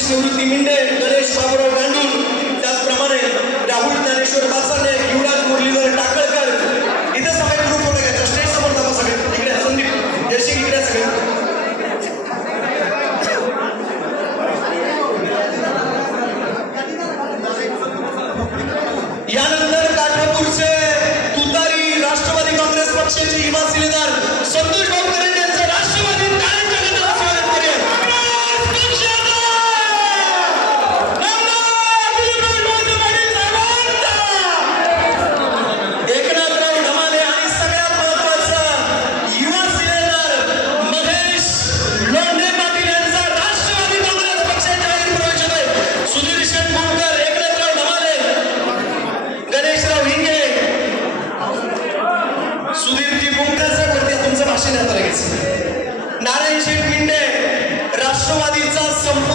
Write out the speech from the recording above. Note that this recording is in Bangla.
स्मृति मिंडे सेना तर नारायण शेठ मिंडे राष्ट्रवादीचा संप